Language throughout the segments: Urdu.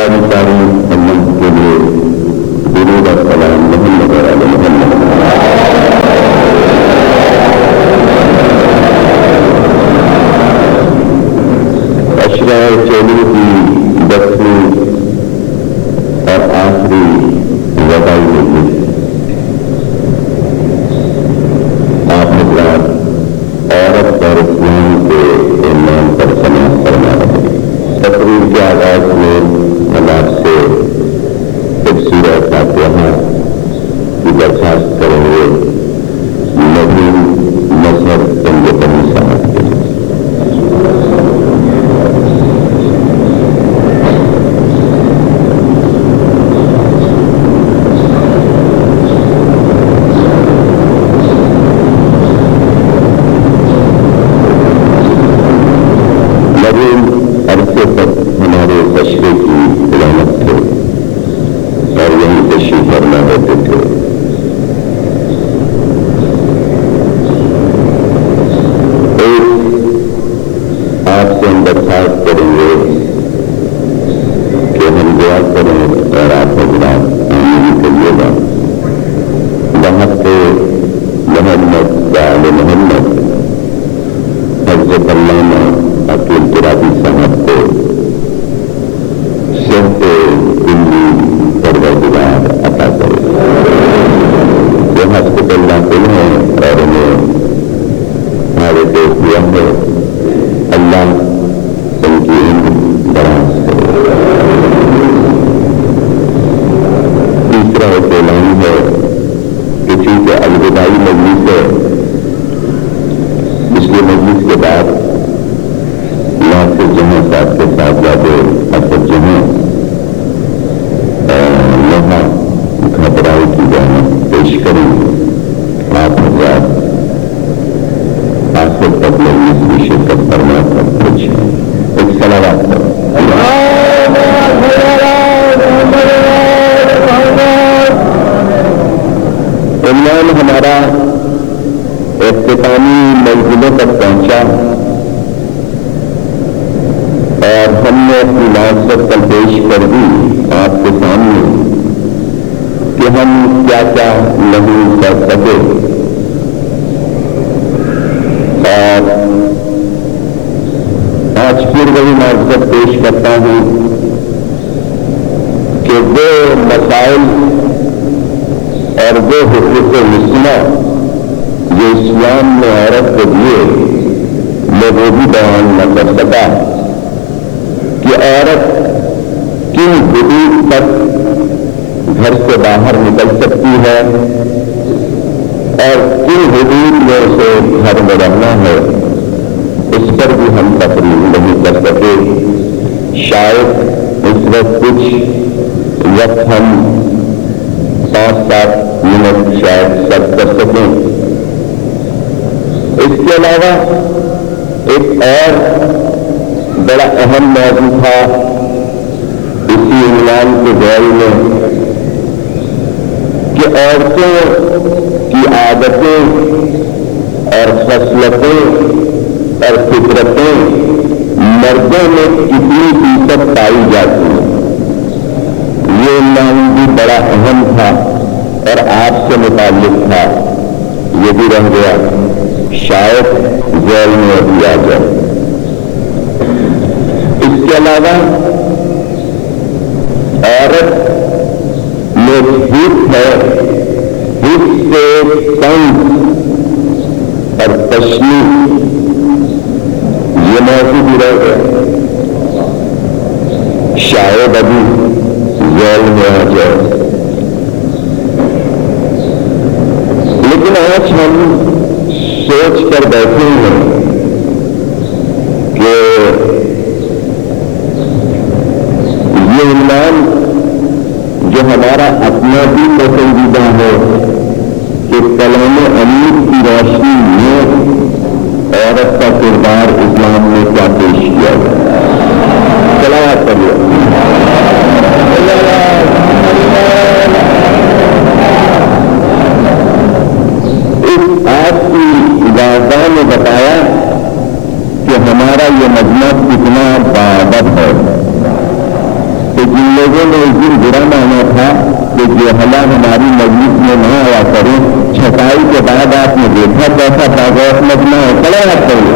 ساری تعریف اللہ کے لیے، درود و سلام محمد و آل محمد۔ عشرہ چولو کی 10ویں اور آخری وبائی مجلس آپ حضرات عورت اور اسلام کے عنوان پر سماعت فرما رہے ہیں۔ تقریر کے آغاز میں ہم آپ سے تفسیر فاتحہ کی درخواست کریں گے ندیم مظہر پنجابی صاحب کے لیے۔ عرصے تک ہمارے بشرے کی علامت تھے اور یہی تشریف فرما ہوتے تھے۔ آپ سے ہم درخواست کریں گے کہ ہم دعا کریں اور آپ حضرات آمین کریے گا۔ بہت محمد آل محمد حضرت علامہ عقیل ترابی صاحب کو صحت دلی پروردگار عطا کرے۔ جو ہاسپٹل داخل ہیں اور انہیں حالت کیا ہے، اللہ ان کی عمر دراز کرے۔ تیسرا ایک اعلان ہے کہ چونکہ الوداعی مجلس ہے، پچھلی مجلس کے بعد ناصر جہاں صاحب کے صاحبزادے اسد جہاں یہاں گھبرائی کی جانب پیش کریں گے۔ آپ حضرات آخر تک مجلس کی شرکت فرما کر پوچھیں۔ ایک صلوات کرو۔ عنوان ہمارا اختتامی منزلوں تک پہنچا اور ہم نے اپنی معذرت کل پیش کر دی آپ کے سامنے کہ ہم کیا کیا نہیں کر سکے، اور آج پھر وہی معذرت پیش کرتا ہوں کہ وہ مسائل اور وہ حقوق مسلمہ جو اسلام نے عورت کو دیے میں وہ بھی بیان نہ کر سکا کہ عورت کن حدود تک گھر سے باہر نکل سکتی ہے اور کن حدود میں اسے گھر میں رہنا ہے، اس پر بھی ہم تقریر نہیں کر سکے۔ شاید اس وقت کچھ وقت ہم 5-7 منٹ شاید سب کر سکیں۔ اس کے علاوہ ایک اور بڑا اہم موضوع تھا اسی عنوان کے دور میں کہ عورتوں کی عادتیں اور خصلتیں اور فطرتیں مردوں میں کتنی فیصد پائی جاتی ہیں۔ یہ عنوان بھی بڑا اہم تھا اور آپ سے متعلق تھا، یہ بھی رہ گیا، شاید ذیل میں ابھی آ جائے۔ اس کے علاوہ عورت میں حص ہے، حص سے تنگ اور تشنیع، یہ موضوع بھی رہ گیا، شاید ابھی ذیل میں آ جائے۔ لیکن آج ہم سوچ کر بیٹھے ہیں کہ یہ عنوان جو ہمارا اپنا بھی پسندیدہ ہے کہ کلام امیر کی روشنی میں عورت کا کردار اسلام نے کیا پیش کیا ہے۔ صلوات کریے۔ اس آج کی واضح نے بتایا کہ ہمارا یہ مجمع کتنا باادب ہے کہ جن لوگوں نے اس دن برا مانا تھا کہ جو حلا ہماری مجلس میں نہ آیا کریں، چھٹائی کے بعد آپ نے دیکھا کیسا باغوت لگنا ہے، کڑا ہاتھ کریے۔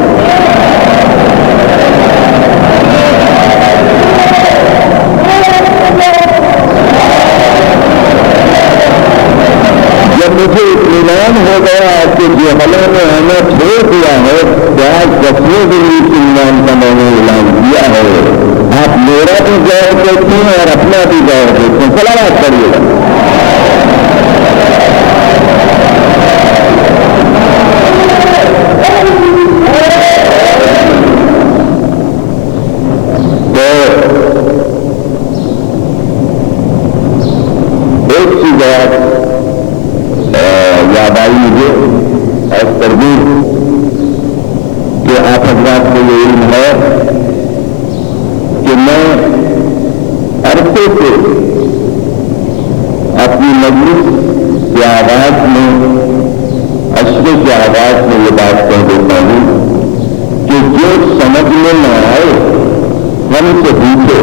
جب مجھے اطمینان ہو گیا کہ جو حلا نے آنا چھوڑ دیا ہے تو آج 10ویں دن اطمینان کا میں نے اعلان کیا ہے، آپ میرا بھی غور دیکھیں اور اپنا بھی غور دیکھیں، سلامت کریے گا۔ تو ایک چیز یاد آئی مجھے اور ترغیب کہ آپ حضرات کو یہ علم ہے کہ میں عرصے سے اپنی مجلس کے آغاز میں، عشرے کے آغاز میں یہ بات کہہ دیتا ہوں کہ جو سمجھ میں نہ آئے ہم سے پوچھو،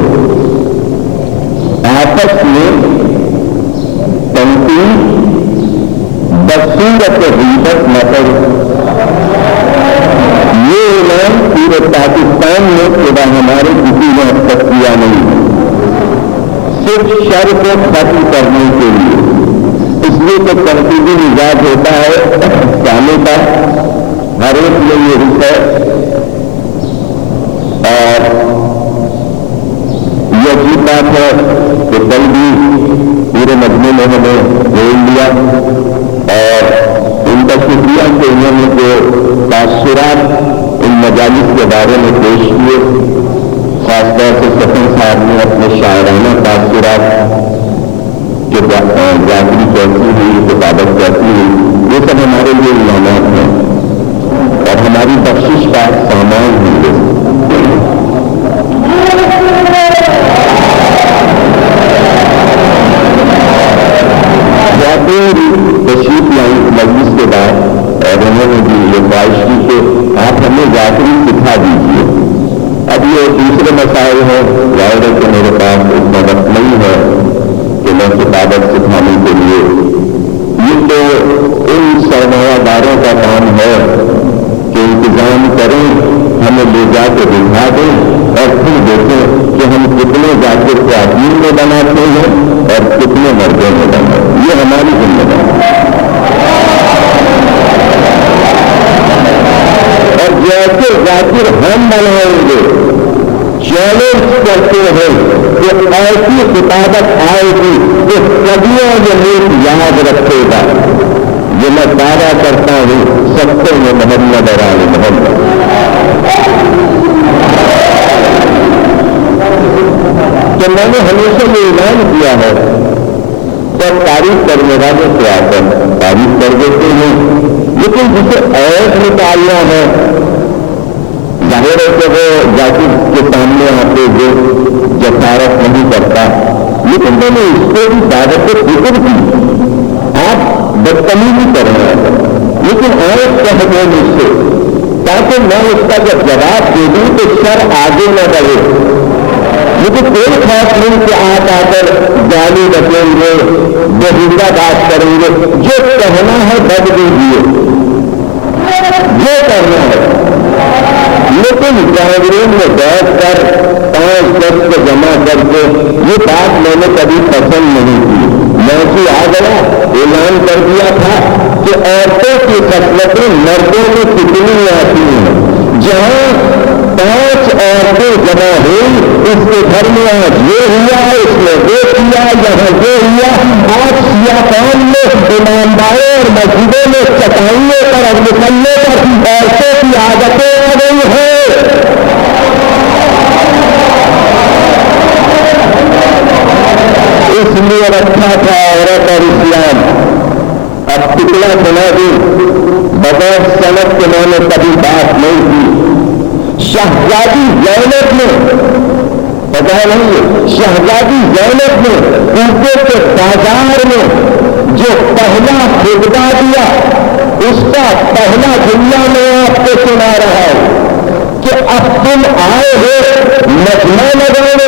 آپس میں تنقید بصورت غیبت نہ کرو۔ یہ اعلان پورے پاکستان میں خدا ہمارے کسی نے اب تک کیا نہیں ہے، صرف شر کو ختم کرنے کے لیے۔ اس لیے تو تنقیدی مزاج ہوتا ہے جانے کا، ہر ایک میں یہ حصہ ہے، اور یہ عجیب بات ہے کہ کل بھی پورے مجمع میں ہمیں بول دیا اور ان کا شکریہ کہ انہوں نے جو تاثرات ان مجالس کے بارے میں پیش کیے، خاص طور سے سفر صاحب نے اپنے شاعرانہ تاثرات کہ جاگری کیسی ہوئی، کتابت کیسی ہوئی، یہ سب ہمارے لیے علامات ہیں اور ہماری بخشش کا سامان ہوں۔ تشریف لائی مجلس کے بعد اور انہوں نے بھی یہ خواہش کی کہ آپ ہمیں ذاکری سکھا دیجیے۔ اب یہ دوسرے مسائل ہیں، ظاہر ہے کہ میرے پاس اتنا وقت نہیں ہے کہ میں کتابت سکھانے کے لیے، یہ تو ان سرمایہ داروں کا کام ہے کہ انتظام کریں، ہمیں لے جا کے دکھا دیں اور پھر دیکھیں کہ ہم کتنے ذاکر خواتین میں بناتے ہیں اور کتنے مردوں میں بناتے ہیں۔ یہ ہماری ذمہ داری ہے۔ اور جیسے ذاکر ہم بنائیں گے، چیلنج کرتے ہیں کہ ایسی کتابت آئے گی کہ صدیوں یہ ملک یاد رکھے گا۔ یہ میں دعویٰ کرتا ہوں سب میں محمد اور آل محمد۔ تو میں نے ہمیشہ یہ اعلان کیا ہے کہ تعریف کرنے والے سے آ کر تعریف کر دیتے ہیں، لیکن جسے عیب نکالنا ہے، ظاہر ہے کہ وہ ذاکر کے سامنے آتے جو جسارت نہیں کرتا، لیکن میں نے اس کو بھی دعوت فکر کی۔ آپ بدتمیزی کر رہے ہیں لیکن عیب کہہ دیں مجھ سے، تاکہ میں اس کا جب جواب دے دوں تو شر آگے نہ بڑھے۔ لیکن کوئی خاص نہیں کہ آپ آ کر گالی بچیں گے، بہیدہ بات کریں گے۔ جو کہنا ہے بد دیجیے، جو کرنا ہے، لیکن جانورین میں بیٹھ کر 5 دس کو جمع کر کے یہ بات میں نے کبھی پسند نہیں کی۔ موضوع آ گیا، اعلان کر دیا تھا کہ عورتوں کی خصلتیں مردوں میں کتنی آتی ہیں۔ جہاں 5 عورتیں جمع ہوئی، اس کے گھر میں آج یہ ہوا، اس میں وہ کیا، یہاں یہ ہوا۔ آج سیاہ قوم میں ایمانداروں اور مسجدوں میں چٹائیوں پر اور مسلے پر عورتوں کی عادتیں آ گئی ہیں۔ اس لیے رکھا تھا عورت اور اسلام، اب ٹکڑا بنا دوں بغیر سند کے میں نے کبھی بات نہیں کی۔ شہزادی زینب نے پتا نہیں، شہزادی زینب نے کوفے کے بازار میں جو پہلا خطبہ دیا، اس کا پہلا جملہ میں آپ کو سنا رہا ہوں کہ اب تم آئے ہو مجمع لگانے،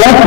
10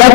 10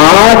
8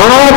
8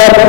10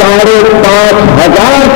5,500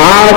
8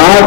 8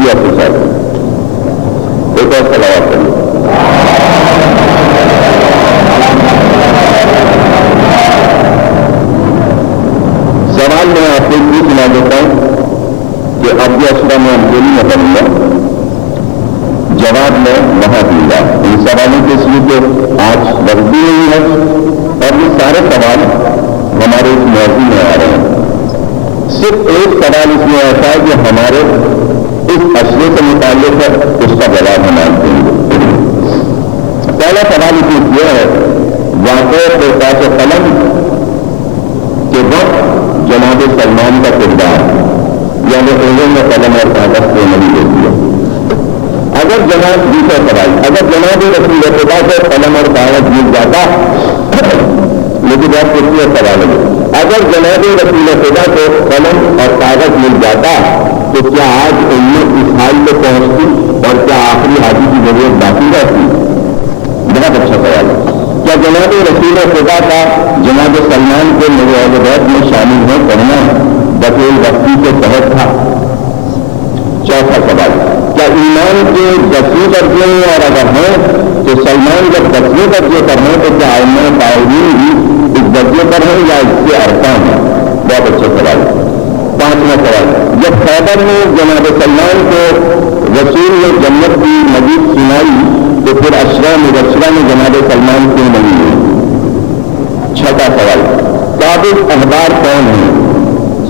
انبیاء کے ساتھ. ایک اور صلوات کریں. سوال میں آپ کو یہ سنا دیتا ہوں کہ ابو اسلم میں انجلی میں بنوں جواب میں وہاں دوں گا ان سوالوں کے، اس لیے کہ آج وقت بھی نہیں ہے اور یہ سارے سوال ہمارے اس موضوع میں آ رہے ہیں. صرف ایک سوال اس میں ایسا ہے کہ ہمارے اس اشرے سے متعلق ہے، اس کا جواب ہم آپ دیں گے. پہلا سوال اس میں یہ ہے واقع پرکاش قلم کے وقت جناب سلمان کا کردار یعنی انہوں نے قلم اور کاغذ کو نہیں دے دیا. اگر جناب دوسرا سوال اگر جناب رسول خدا کو قلم اور کاغذ مل جاتا، لیکن بات کتنی سوال ہے، اگر جناب رسول خدا کو قلم اور کاغذ مل جاتا تو کیا آج امت اس حال پہ پہنچتی اور کیا آخری حاجی کی ضرورت باقی رہتی؟ بہت اچھا سوال ہے. کیا جناب رسول خدا کا جناب سلمان کے میرے اہل بیت میں شامل ہو کرنا بطور وقتی کے تحت تھا؟ چوتھا سوال کیا ایمان کے 10ویں درجے میں اور اگر ہیں تو سلمان جب 10ویں درجے پر ہیں تو کیا ائمہ قائمین بھی اس درجے پر ہیں یا اس سے ارکان ہیں؟ بہت اچھا سوال. پانچواں سوال جب خیبر میں جناب سلمان کو رسول نے جنت کی مزید سنائی تو پھر اشرا مبشرہ میں جناب سلمان کیوں نہیں ہوئی؟ چھٹا سوال قابل احبار کون ہیں؟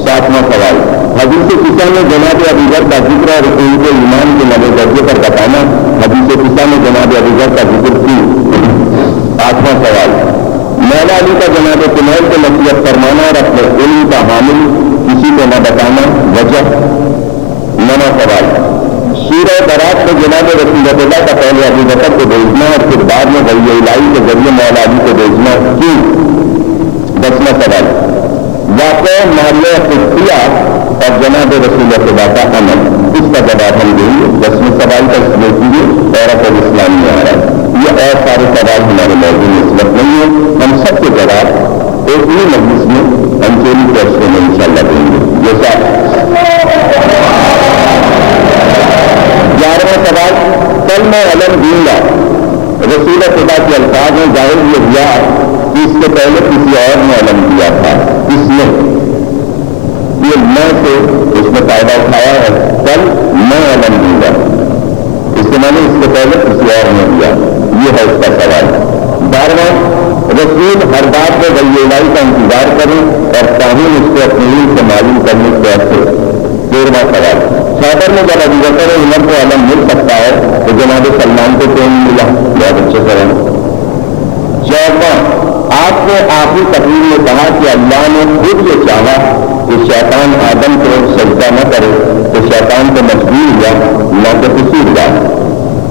ساتواں سوال حدیث قصہ میں جناب ابوبکر کا ذکر اور ان کے ایمان کے نوے درجے پر بتانا حدیث قصہ میں جناب ابوبکر کا ذکر کیوں؟ آٹھواں سوال مولا علی کا جناب کمال کو نصیحت فرمانا اور اپنے علم کا حامل کسی کو نہ بتانا وجہ؟ نواں سوال سورہ برات میں جناب رسول اللہ کا پہلے ابوبکر کو بھیجنا اور پھر بعد میں ولی الہی کے ذریعے مولا علی کو بھیجنا کیوں؟ دسواں سوال واقع ماریہ قبطیہ اور جناب رسول خدا کا عمل، اس کا جواب ہم دیں گے. 10ویں سوال کا اس میں کیجیے عورت اور اسلام میں آ رہا ہے. یہ اور سارے سوال ہمارے موضوع میں اس وقت نہیں ہے، ہم سب کے جواب ایک ہی مجلس میں ہم چوری فیصلے میں انشاءاللہ دیں گے. جیسا 11واں سوال کل میں علم دوں گا رسول خدا کے الفاظ میں ظاہر یہ ہوا کہ اس سے پہلے کسی اور نے علم دیا تھا، اس نے یہ میں سے اس نے فائدہ اٹھایا ہے. کل میں علم دوں گا اس سے میں نے اس سے پہلے کسی اور نے دیا، یہ ہے اس کا سوال. 12واں رسول ہر بات میں ولی الہی کا انتظار کریں اور قانون اس کو اپنے علم سے معلوم کرنے کیسے؟ 13واں سوال خیبر میں جب ابوبکر عمر کو علم مل سکتا ہے تو جناب سلمان کو کیوں نہیں ملا؟ بہت اچھے سوال. 14واں آپ نے آخری تقریر میں کہا کہ اللہ نے خود یہ چاہا کہ شیطان آدم کو سجدہ نہ کرے تو شیطان کو مجبور ہوا نہ کہ کسی ہوا.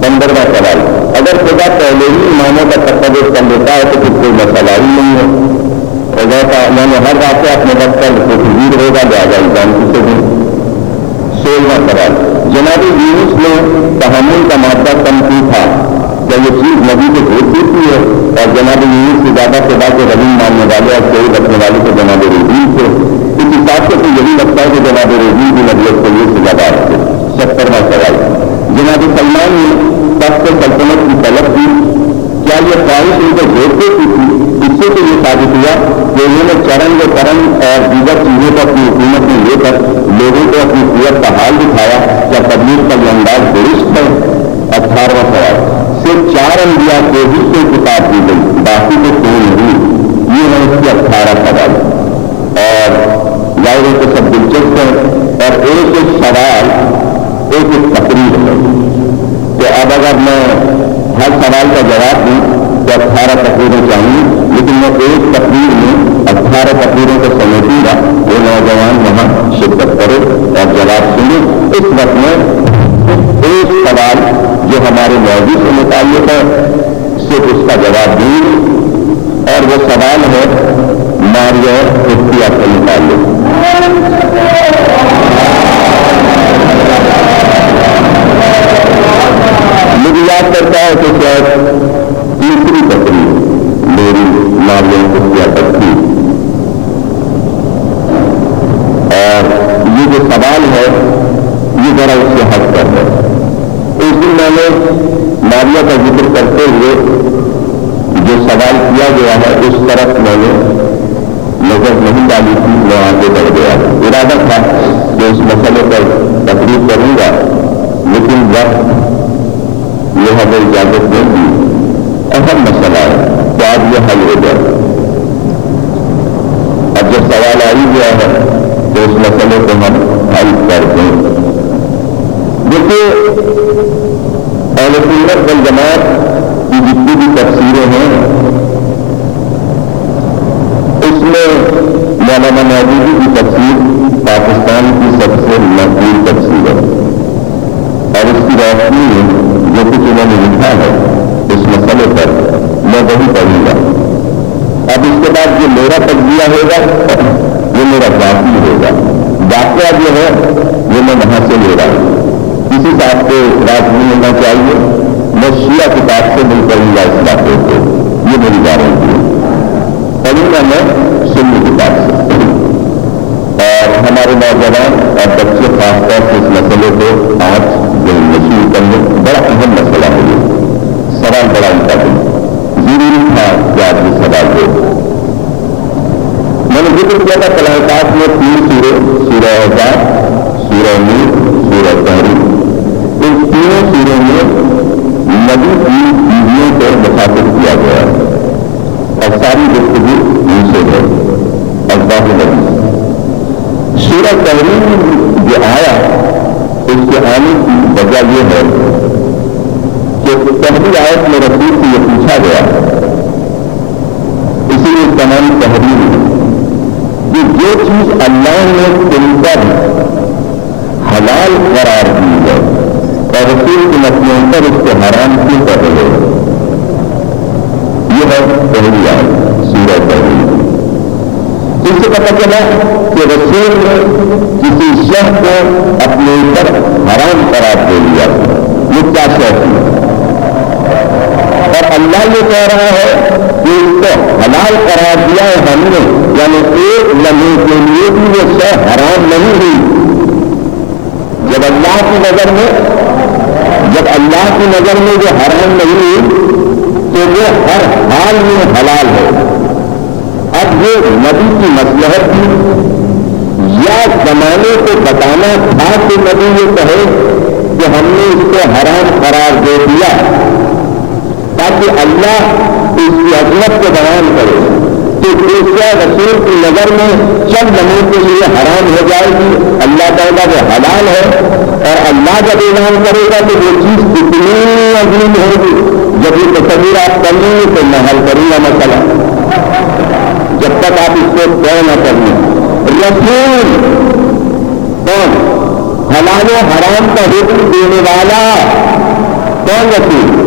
15واں سوال اگر خدا پہلے ہی اماموں کا تصور کر لیتا ہے تو پھر کوئی مسئلہ ہی نہیں ہے. خدا کا میں نے ہر واقعہ اپنے وقت پر تجویز ہوگا لہٰذا انسان کسی بھی. 16واں سوال جناب یونس میں تحمل کا مادہ کم کیوں تھا؟ کیا یہ چیز نبی کو بھول دیتی ہے اور جناب یونس سے زیادہ خدا کے رحیم ماننے والے اور کوئی رکھنے والے کو جناب رحیم تھے؟ اس حساب سے تو یہی لگتا ہے کہ جناب رحیم کی نبیت کو یہ سے زیادہ رکھتے. 70واں سوال جناب سلمان نے تخت سلطنت کی طلب کی، کیا یہ خواہش ان کو جوڑتے کی تھی؟ اس سے تو یہ ثابت ہوا کہ انہوں نے چرنگ و کرنگ اور دیگر چیزوں کو اپنی حکومت میں لے کر لوگوں کو اپنی قوت کا حال دکھایا. کیا تبلیغ کا یہ انداز درست ہے؟ 18واں سوال صرف 4 انبیاء کو ہی سے کتاب دی گئی باقی کو کیوں نہیں؟ یہ ہے اس کے 18 سوال. اور ظاہر تو سب دلچسپ ہے اور ایک ایک سوال ایک ایک تقریر ہے. تو اب اگر میں ہر سوال کا جواب دوں تو 18 تقریریں چاہیے، لیکن میں ایک تقریر میں 18 تقریروں کو سمیٹوں گا. وہ نوجوان وہاں شرکت کرے اور جواب سنیں. اس وقت میں ایک سوال جو ہمارے موضوع سے متعلق ہے صرف اس کا جواب دیں اور وہ سوال ہے ماریہ قبطیہ سے متعلق. مجھے یاد کرتا ہے کہ شاید تیسری تقریر میری ماریہ قبطیہ تک تھی اور یہ جو سوال ہے یہ ذرا اس سے حق پر ہے. اس دن میں نے ماریہ کا ذکر کرتے ہوئے جو سوال کیا گیا ہے اس طرف میں نے نظر نہیں ڈالی تھی، میں آگے بڑھ گیا. ارادہ تھا کہ اس مسئلے پر تقریر کروں گا، لیکن وقت یہ ہمیں اجازت نہیں دی. اہم مسئلہ ہے کہ آج یہ حل ہو جائے. اب جب سوال آ ہی گیا ہے تو اس مسئلے کو ہم حل کر دیں. دیکھیے اہل سنت والجماعت کی جتنی بھی تفسیریں ہیں اس میں مولانا مودودی کی تفسیر پاکستان کی سب سے مقبول تفسیر ہے، اور اس کی روشنی میں جو کچھ انہوں نے لکھا ہے اس مسئلے پر میں وہی پڑھوں گا. اب اس کے بعد جو میرا تجزیہ ہوگا وہ میرا ذاتی ہوگا. واقعہ جو ہے وہ میں وہاں سے لے رہا ہوں. کسی صاحب کو اعتراض نہیں ہونا چاہیے. میں شیعہ کتاب سے مل کروں گا اس باتوں کو، یہ میری گارنٹی ہے. پڑھوں گا میں سنی کتاب سے. اور ہمارے نوجوان اور بچے خاص طور سے اس مسئلے کو آج نشیر کرنے بڑا اہم مسئلہ ہے. یہ سوال بڑا امپورٹنٹ ضروری تھا کہ آپ یہ سوال دو. میں نے ذکر کیا تھا کلاسات میں 3 سورے، سورہ احزاب، سورہ نور، سورہ تحریم. ان تینوں سوروں میں نبی کی بیویوں کو مخاطب کیا گیا ہے اور ساری گفتگو ان سے ہے. الفاظ نبی سورہ تحریم جو آیا اس کے آنے کی وجہ یہ ہے کہ پہلی آیت میں رسول سے یہ پوچھا گیا، اسی لیے تمام تحریم کہ جو چیز اللہ نے تم پر حلال قرار دی ہے اور رسول کی نسلوں پر اس کو حرام کیوں کر رہے ہیں. یہ ہے پہلی آیت سورہ تحریم. اس سے پتہ چلا کہ رسول نے کسی شخص کو اپنے اوپر حرام قرار دے دیا. یہ کیا شخص ہے؟ اور اللہ یہ کہہ رہا ہے کہ اس کو حلال قرار دیا ہے ہم نے، یعنی ایک لمحے کے لیے بھی وہ شے حرام نہیں ہوئی. جب اللہ کی نظر میں جو حرام نہیں ہوئی تو وہ ہر حال میں حلال ہے. اب یہ نبی کی مصلحت تھی یا زمانے کو بتانا تھا کہ نبی یہ کہے کہ ہم نے اس کو حرام قرار دے دیا تاکہ اللہ اس کی عظمت کو بیان کرے. تو دوسرا رسول کی نظر میں چند لمحوں کے لیے حرام ہو جائے گی، اللہ تعالیٰ وہ حلال ہے. اور اللہ جب اعلان کرے گا تو وہ چیز کتنی عظیم ہوگی. جب یہ تصویر آپ کر لیں گے تو میں حل کروں گا مسئلہ. جب تک آپ اس کو طے نہ کر لیں. رسول کون؟ حلال و حرام کا حکم دینے والا کون رسول؟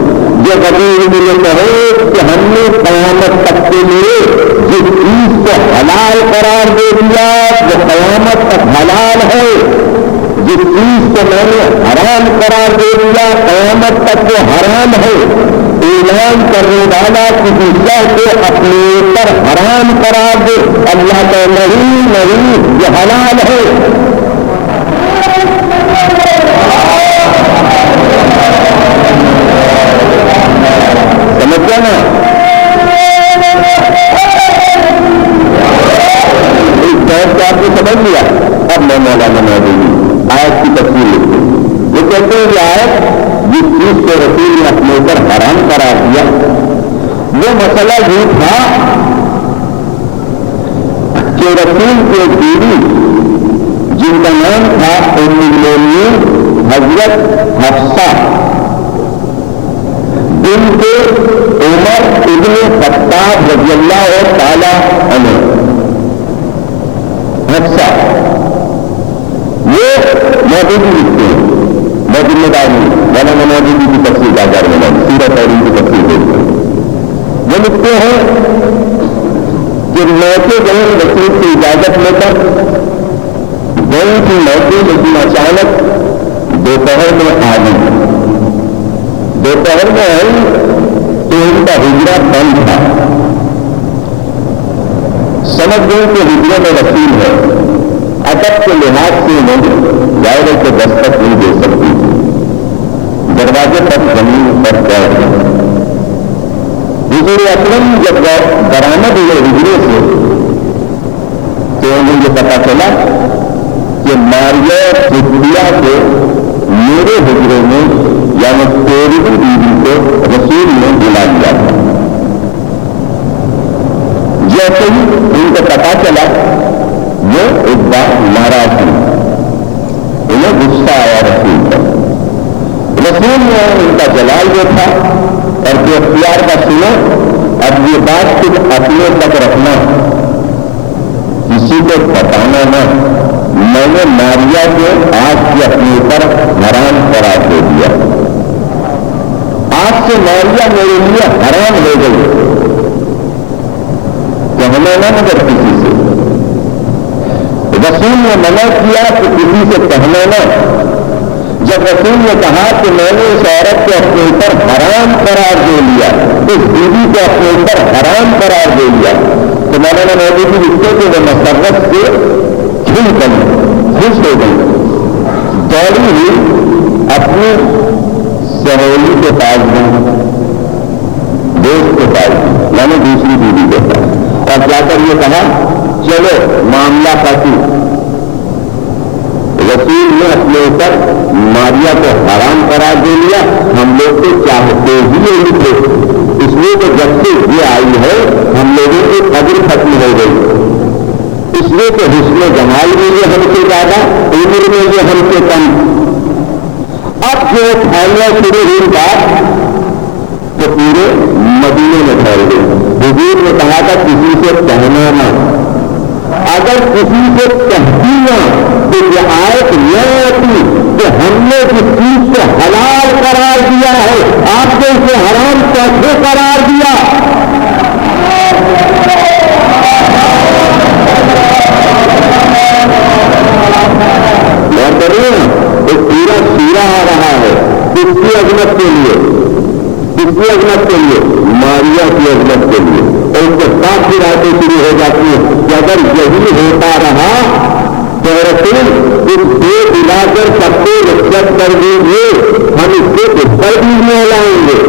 جو غریب ملے کہے کہ ہم نے قیامت تک کے لیے جس چیز کو حلال قرار دے دیا وہ قیامت تک حلال ہے، جس چیز کو میں نے حرام قرار دے دیا قیامت تک وہ حرام ہے. اعلان کرنے والا کسی شخص کو اپنے اوپر حرام قرار دے، اللہ کا نہیں یہ حلال ہے. سمجھا نا؟ اس بات کو آپ نے سمجھ لیا. اب میں مولانا مودودی آیت کی تفصیل لکھوں. وہ کہتے ہیں کہ آیت جس چیز کو رسول نے اپنے اوپر حرام قرار دیا وہ مسئلہ یہ تھا کہ رسول کے بیوی جن کا نام تھا ام المؤمنین حضرت حفصہ بنت عمر ابن خطاب رضی اللہ تعالی عنہ، حفصہ وہ مودودی لکھتے ہیں. میں ذمہ دار ہوں، میں نے مودودی کی تفصیل کا کر بنا سورہ تحریم کی تفصیل دیکھتے ہیں. وہ لکھتے ہیں کہ موتے گئے رسول کی اجازت لے کر گئی تھی موتے، لیکن اچانک دوپہر میں آ گئی. دوپہر میں آئی تو ان کا ہجرہ بند تھا. سمجھ گئے کہ ہجرے میں رسول ہے. ادب کے لحاظ سے انہیں دائرے کے دستک نہیں دے سکتی تھی، دروازے پر زمین پر بیٹھ گئے۔ حضور اکرم جب برآمد ہوئے حجرے سے تو انہیں یہ پتا چلا کہ ماریہ صدیقہ کو میرے حجرے میں یعنی تیری بیوی کو رسول نے بلا لیا تھا۔ جیسے ہی ان کو پتا چلا وہ ایک بار ناراض ہوئی، انہیں غصہ آیا رسول پر۔ رسول نے ان کا جلال یہ تھا اور جو اختیار کا سنا، اب یہ بات صرف اپنے تک رکھنا، کسی کو بتانا نہ، میں نے ماریہ کو آج سے اپنے اوپر حرام قرار دے دیا، آج سے ماریہ میرے لیے حرام ہو گئی، کہنا نہ مگر کسی سے۔ رسول نے منع کیا کہ کسی سے کہنا نہ۔ جب رسول نے کہا کہ میں نے اس عورت کو اپنے اوپر حرام قرار دے لیا، اس بیوی کو اپنے اوپر حرام قرار دے لیا، تو مولانا مودودی لکھتے کہ وہ مسرت سے کھل گئی، خوش ہو گئی، دوڑی ہوئی اپنی سہیلی کے پاس گئی، دوست کے پاس گئی، یعنی دوسری بیوی کے پاس، اور جا کر یہ کہا چلو معاملہ خاطی۔ رسول نے اپنے اوپر ماریہ کو حرام قرار دے لیا، ہم لوگ تو چاہتے ہی نہیں تھے، اس لیے کہ جب سے یہ آئی ہے ہم لوگوں کی قدر ختم ہو گئی، اس لیے کہ حسن جمال میں یہ ہم سے زیادہ، عمر میں یہ ہم سے کم۔ اب جو پھیلنا شروع ہوئی بات تو پورے مدینے میں پھیل گئی۔ حضور نے کہا تھا کسی سے کہنا نہ، اگر کسی سے کہتی نہ تو یہ آیت نہ آتی کہ ہم نے جس چیز کو حلال قرار دیا ہے آپ نے اسے حرام کیسے قرار دیا؟ ایک پورا سورہ آ رہا ہے کس کی عظمت کے لیے، کس کی عظمت کے لیے؟ ماریہ کی عظمت کے لیے، اور اس کے ساتھ بھی باتیں شروع ہو جاتی ہیں کہ اگر یہی ہوتا رہا تو رسول اس بے دلا کر سب کو رخصت کر دیں گے، ہم اس سے بہتر بیویاں لائیں گے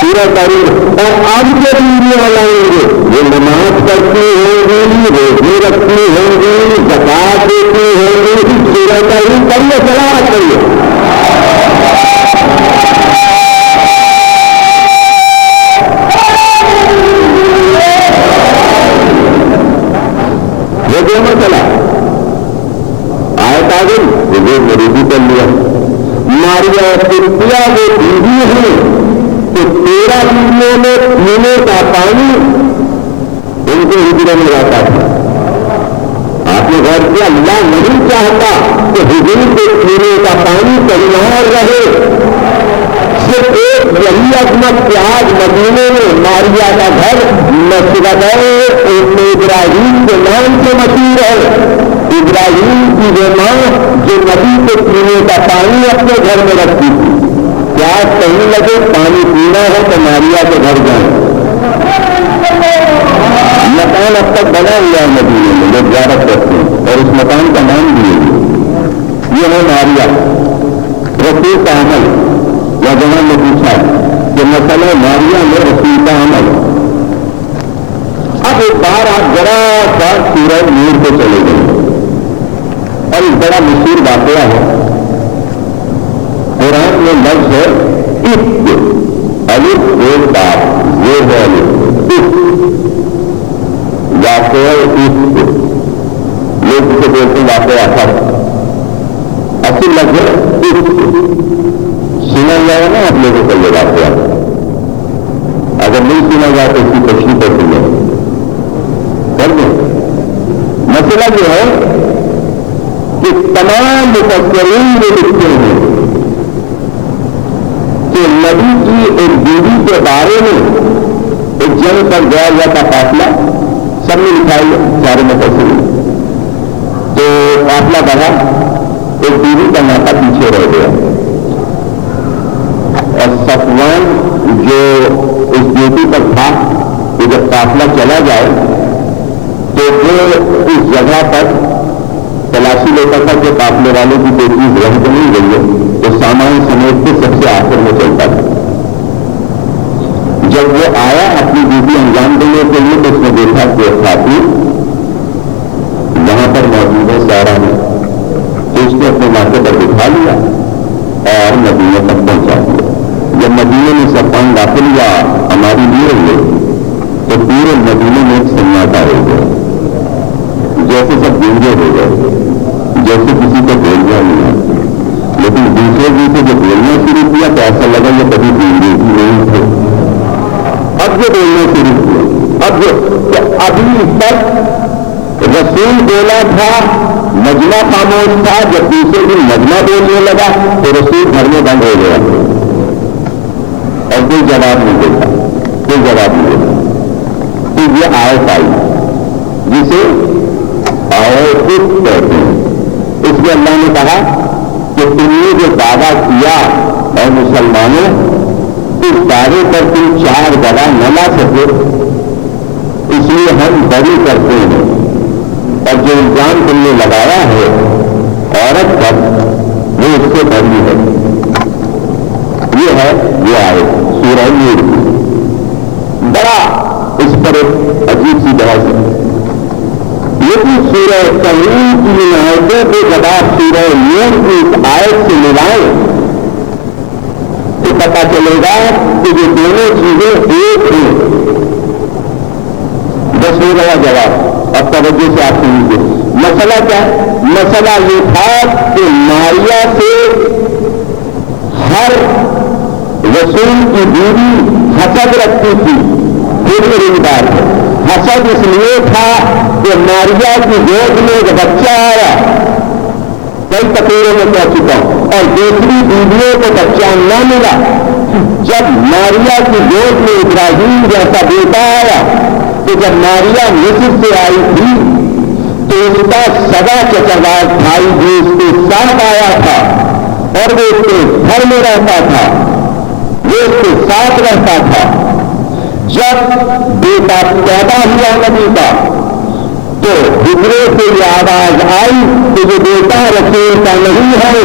پورا تاریخ، اور آج کے بیویاں لائیں گے وہ نماز کرتی ہوں گی، روزے رکھتی ہوں گی، زکات دیتی ہوں گی، پورا تاریخ کریے سلامت کریے۔ چلا آئے تاغل وہ مریضی کر لیا، ماریہ صدیقہ وہ بیوی ہے کہ 13 بیویوں میں پینے کا پانی ان کے حجرے میں رہتا تھا۔ آپ نے غور کیا اللہ نہیں چاہتا کہ حضور کے پینے کا پانی کہیں اور رہے، صرف ایک یہی عظمت کہ آج مدینے میں ماریہ کا گھر مسجد ابن ابراہیم کے نام سے مشہور ہے۔ ابراہیم کی وہ ماں جو نبی کے پینے کا پانی اپنے گھر میں رکھتی تھی، کیا کہیں لگے پانی پینا ہے تو ماریہ کے گھر جائیں۔ مکان اب تک بنا ہوا ہے مدینے میں، لوگ زیارت کرتے ہیں اور اس مکان کا نام بھی ہے، یہ ہے ماریہ۔ رسول کا عمل، یا جہاں نے پوچھا کہ مسئلہ ماریہ میں رسول کا عمل۔ اب ایک بار آپ ذرا سا سورج نور پہ چلے گئے اور ایک بڑا مشہور واقعہ ہے، قرآن میں لفظ ہے عفق، الف ایک بات یہ ہے عفق، واقعہ عفق، لوگ اسے بولتے واقعہ تھا، اصل لفظ ہے عفق۔ سنا جائے نا آپ لوگوں کو یہ واقعہ، اگر نہیں سنا جائے تو اس کی تشریح کر دیں گے۔ مسئلہ یہ ہے کہ تمام مفسرین یہ لکھتے ہیں کہ نبی کی ایک بیوی کے بارے میں ایک جنگ پر گیا ہوا کا قافلہ، سب نے لکھا ہے سارے مفسرین، تو قافلہ بڑھا، ایک بیوی کا ناکا پیچھے رہ گیا اور صفوان جو اس ڈیوٹی پر تھا کہ جب قافلہ چلا جائے تو وہ اس جگہ پر حاصل ہوتا تھا کہ قافلے والے کی کوئی چیز رہ تو نہیں گئی ہے تو سامان سمیت کے سب سے آخر میں چلتا تھا. جب وہ آیا اپنی ڈیوٹی انجام دینے کے لیے تو اس نے دیکھا کہ خاتون وہاں پر موجود ہے سارا میں، تو اس نے اپنے ماتھے پر بٹھا لیا اور مدینے تک پہنچا دیا. جب مدینے میں سفان داخل یا ہماری لیے ہوئے تو پورے مدینے میں ایک سناٹا ہو گیا، جیسے سب گونگے ہو گئے، جیسے کسی کو بولنا نہیں آتی. لیکن دوسرے جب بولنا شروع کیا تو ایسا لگا یہ کبھی گونگے ہی نہیں تھے. اب جو بولنا شروع کیا، ابھی تک رسول بولا تھا، مجمع خاموش تھا. جب دوسرے دن مجمع بولنے لگا تو رسول گھر میں بند ہو گیا اور کوئی جواب نہیں دیتا، کوئی جواب نہیں دیتا. تو یہ آیت آئی جسے آیت کہتے ہیں. اس میں اللہ نے کہا کہ تم نے جو دعویٰ کیا اور مسلمانوں اس دعوے پر تم 4 گواہ نہ لا سکے، اس لیے ہم بری کرتے ہیں. اور جو الزام تم نے لگایا ہے عورت پر وہ اس سے بری ہے. یہ ہے یہ آیت سورہ نور. بڑا اس پر ایک عجیب سی بحث ہے. لیکن سورہ تحریم کی ان آیتوں کو جب آپ سورہ نور کی اس آیت سے ملائیں تو پتا چلے گا کہ یہ دونوں چیزیں ایک ہیں. بس ہو گیا جواب. اب توجہ سے آپ سنیجیے. مسئلہ کیا؟ مسئلہ یہ تھا کہ ماریا سے ہر رسول کی بیوی حسد رکھتی تھی. پھر میری بات ہے، حسد اس لیے تھا کہ ماریا کی گود میں ایک بچہ آیا، کئی تقریروں میں کہہ چکا ہوں، اور دوسری بیویوں کو بچہ نہ ملا. جب ماریا کی گود میں ابراہیم جیسا بیٹا آیا تو جب ماریا مصر سے آئی تھی تو اس کا سگا چچاگار بھائی بھی اس کے ساتھ آیا تھا اور وہ اس کے گھر میں رہتا تھا، وہ اس کے ساتھ رہتا تھا. جب بیٹا پیدا ہوا نبی کا تو حجرے سے یہ آواز آئی کہ یہ بیٹا رسول کا نہیں ہے،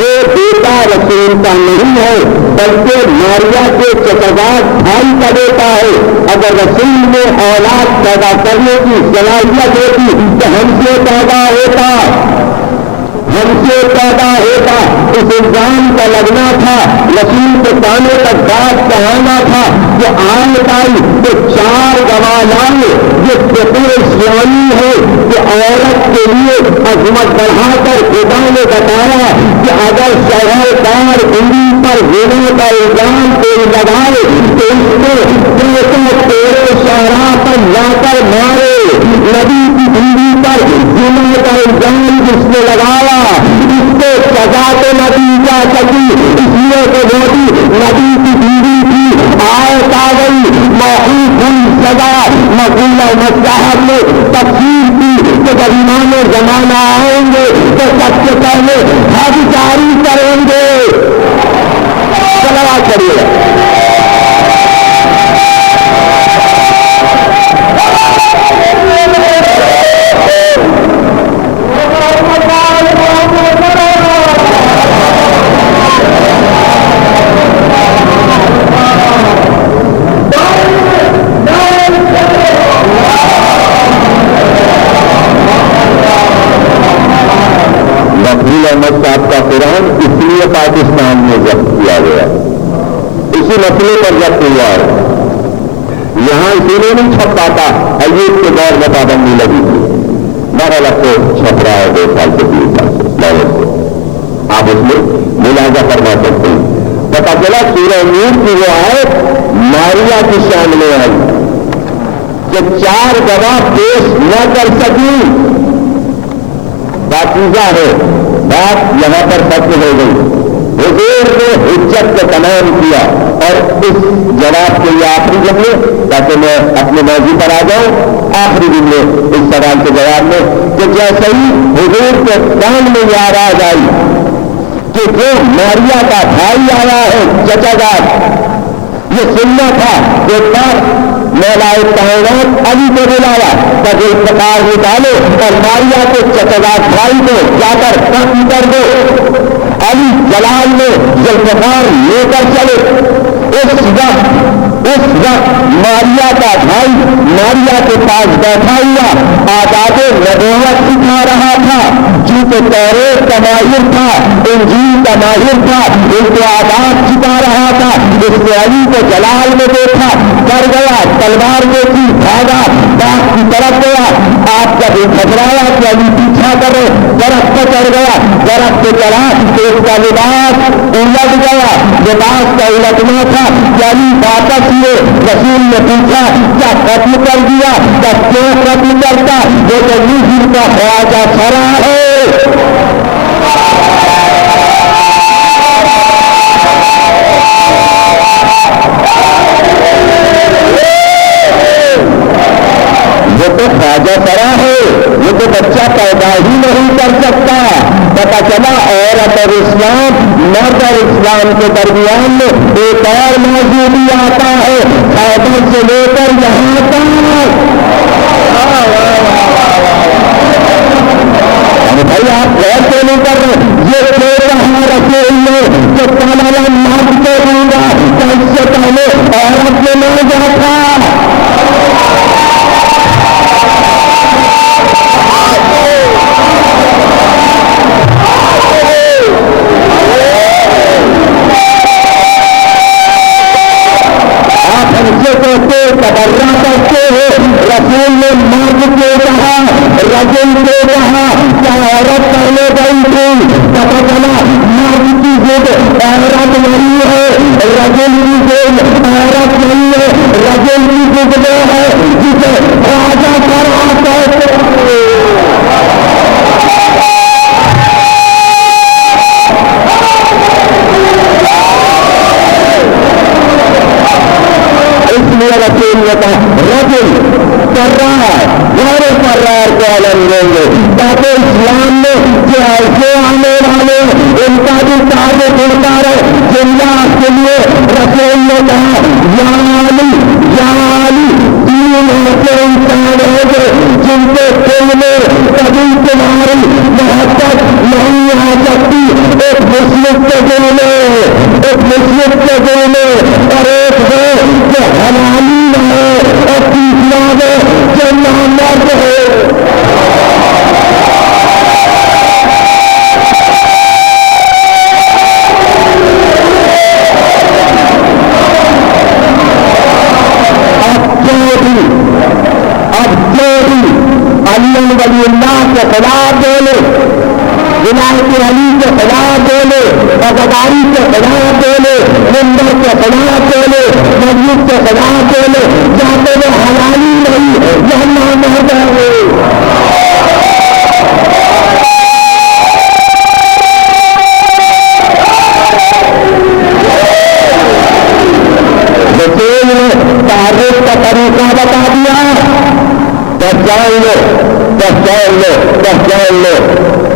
یہ بیٹا رسول کا نہیں ہے بلکہ ماریا کے چچاگار بھائی کا بیٹا ہے. اگر رسول میں اولاد پیدا کرنے کی صلاحیت ہوتی تو ہم سے پیدا ہوتا، ہم سے پیدا ہوتا. اس الزام کا لگنا تھا، رسول کے کانے تک بات کہانا تھا کہ آیت آئی تو 4 گواہ لائے. یہ فقہ اسلامی ہے کہ عورت کے لیے عظمت بڑھا کر خدا نے بتایا کہ اگر شوہردار بیوی پر زنا کا الزام کوئی لگائے تو اس کو شہرا پر لا کر مارے. نبی کی بیوی پر زنا کا الزام جس نے لگایا اس کو سزا تو نبی جا سکی، اس لیے تو نبی کی بیوی تھی. آیت آ گئی موقوف ہوئی سزا مقولہ مصاحب میں تفصیل کی کہ جب امام زمانہ آئیں گے تو سب سے پہلے حد جاری کریں گے. صلوات کریے. وکیل احمد صاحب کا قرآن اس لیے پاکستان میں ضبط کیا گیا، اسی مسئلے پر ضبط ہوا ہے. یہاں اسی لیے نہیں چھپ پاتا، ایوب کے دور میں پابندی لگی تھی. بہرحال اب تو چھپ رہا ہے 2 سال سے 3 سال سے. آپ اس میں ملاحظہ کرنا سکتے ہیں. پتا چلا سورہ نور کی وہ آیت ماریا کی شان میں آئی کہ 4 گواہ پیش نہ کر سکی. پاکیزہ ہے بات یہاں پر ختم ہو گئی. حضور نے حجت کو تمام کیا. اور اس جواب کے لیے آخری جملے تاکہ میں اپنے موضوع پر آ جاؤں. آخری جملے اس سوال کے جواب میں کہ جیسے ہی حضور کے کان میں یہ آواز آئی کہ جو ماریا کا بھائی آیا ہے چچا گار، یہ سننا تھا. ایک بار مولا کائنات علی کو بلایا تاکہ الفقار نکالے اور ماریا کے چچا بھائی کو جا کر ختم کر دو. علی جلال میں ذوالفقار لے کر چلے. اس وقت ماریا کا بھائی ماریا کے پاس بیٹھا ہوا آداب نبوت سکھا رہا تھا. چونکہ توریت کا ماہر تھا, انجیل کا ماہر تھا, ان کو آداب سکھا رہا تھا. اس نے علی کو جلال میں دیکھا, ڈر گیا, تلوار دیکھی, بھاگا, باغ کی طرف گیا. آپ جب گھبرایا کہ علی پیچھا کرے, درخت پہ چڑھ گیا. درخت پہ چڑھا تو اس کا لباس الٹ گیا. لباس کا الٹنا تھا. علی واپس ہوئے. رسول نے پوچھا کیا قتل کر دیا, کیا کیوں قتل کرتا؟ وہ تو جن کا خواجہ سرا ہے. وہ تو خواجہ سرا ہے, وہ تو بچہ پیدا ہی نہیں کر سکتا. پتا چلا عورت اور اسلام, مرد اور اسلام کے درمیان میں ایک اور موضوع بھی آتا ہے, خیبر سے لے کر یہاں تک. بھائی آپ غور سے نہیں کر رہے, یہ کیوں کہا رسول نے کہ تمہارا مرد کو دوں گا, تو اس سے پہلے عورت نے نہیں جاتا. تبرہ کرتے ہیں. رسول نے مرد کو کہا, رجل کو کہا, کیا عورت پہلے گئی تھی؟ پتا چلا مرد کی ضد عورت نہیں ہے, رجل کی ضد عورت نہیں ہے. رجل کی ضد وہ ہے جسے خواجہ سرا کہتے ہیں. اس لیے رسول نے کہا رجل فرار, غیر فرار کو علم دیں گے تاکہ اسلام میں جو ایسے آنے والے ان کا بھی تعلق ہوتا رہے. جنات کے لیے رسول نے کہا یا علی تین ایسے انسان ہوں گے جن کے دل میں کبھی تمہاری محبت نہیں آ سکتی. ایک مسلم کے دل میں, ایک مسلم کے دل میں, اور ایک ہے جو حلالی ہے, اور تیسرا ہے جو نامرد ہے. اب جو بھی علی ولی اللہ کے خلاف بولے, ولایت علی کے خلاف بولے, وفاداری کے خلاف بولے, منبر کے خلاف بولے, مسجد کے خلاف بولے, جاتے وہ حلالی نہیں یا نامرد ہے. رسول نے تعریف کا طریقہ بتا دیا. پہچان لو.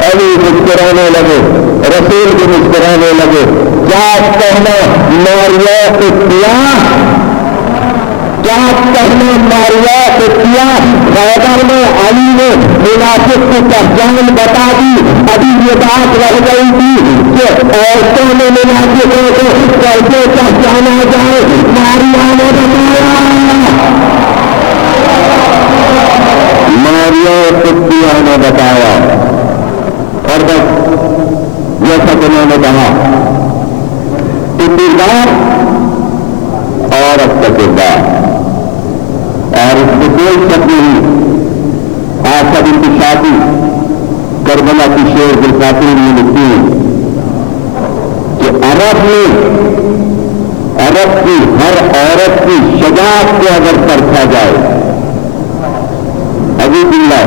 علی مسکرانے لگے, رسول بھی مسکرانے لگے. کیا کہنا ماریا کو کیا, کیا کہنا ماریا کو کیا. خیبر میں علی نے منافق کی پہچان بتا دی. ابھی یہ بات رہ گئی تھی کہ عورتوں میں منافقوں کو کیسے پہچانا جائے. ماریا نے بتایا, ماریا کتیا نے بتایا. اور بس جیسا کہ میں نے کہا کہ کردار عورت کا کردار, اور اس میں کوئی شک نہیں. آسا بنت شادی کربلا کی شیر بالخاتون میں لکھتی ہے کہ عرب کی ہر عورت کی شجاعت کو اگر پرکھا جائے ابھی باللہ